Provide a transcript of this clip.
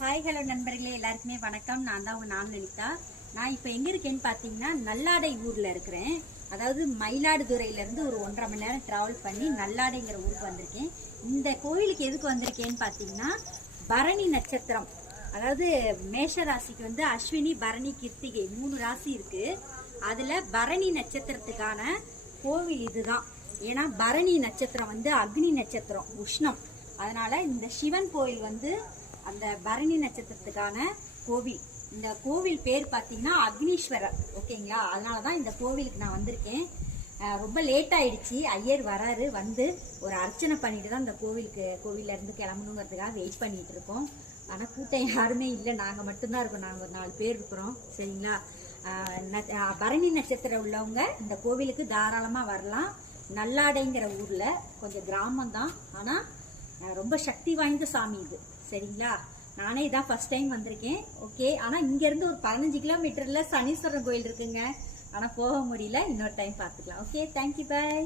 Hi hello நண்பர்களே, எல்லாருக்குமே வணக்கம். நான் தான் உங்க லலிதா. நான் இப்போ எங்கே இருக்கேன்னு பார்த்தீங்கன்னா நல்லாடை ஊரில் இருக்கிறேன். அதாவது மயிலாடுதுறையிலேருந்து ஒரு 1.5 மணி நேரம் ட்ராவல் பண்ணி நல்லாடைங்கிற ஊருக்கு வந்திருக்கேன். இந்த கோயிலுக்கு எதுக்கு வந்திருக்கேன்னு பார்த்தீங்கன்னா பரணி நட்சத்திரம், அதாவது மேஷ ராசிக்கு வந்து அஸ்வினி, பரணி, கிருத்திகை 3 ராசி இருக்கு. அதில் பரணி நட்சத்திரத்துக்கான கோவில் இதுதான். ஏன்னா பரணி நட்சத்திரம் வந்து அக்னி நட்சத்திரம், உஷ்ணம். அதனால இந்த சிவன் கோயில் வந்து அந்த பரணி நட்சத்திரத்துக்கான கோவில். இந்த கோவில் பேர் பார்த்தீங்கன்னா அக்னீஸ்வரர். ஓகேங்களா? அதனால தான் இந்த கோவிலுக்கு நான் வந்திருக்கேன். ரொம்ப லேட் ஆயிடுச்சு. ஐயர் வராரு, வந்து ஒரு அர்ச்சனை பண்ணிட்டு தான் இந்த கோவில்ல இருந்து கிளம்பணுங்கிறதுக்காக வெயிட் பண்ணிட்டு இருக்கோம். ஆனால் கூட்டம் யாருமே இல்லை, நாங்கள் மட்டும்தான் இருக்கோம். நாங்கள் ஒரு 4 பேர் இருக்கிறோம். சரிங்களா? பரணி நட்சத்திரம் உள்ளவங்க இந்த கோவிலுக்கு தாராளமாக வரலாம். நல்லாடைங்கிற ஊரில் கொஞ்சம் கிராமம் தான், ஆனால் ரொம்ப சக்தி வாய்ந்த சாமி இது. சரிங்களா? நானே இதான் ஃபர்ஸ்ட் டைம் வந்திருக்கேன். ஓகே, ஆனால் இங்கேருந்து ஒரு 15 கிலோமீட்டரில் சனீஸ்வரன் கோயில் இருக்குங்க. ஆனால் போக முடியல, இன்னொரு டைம் பார்த்துக்கலாம். ஓகே, தேங்க்யூ, பாய்.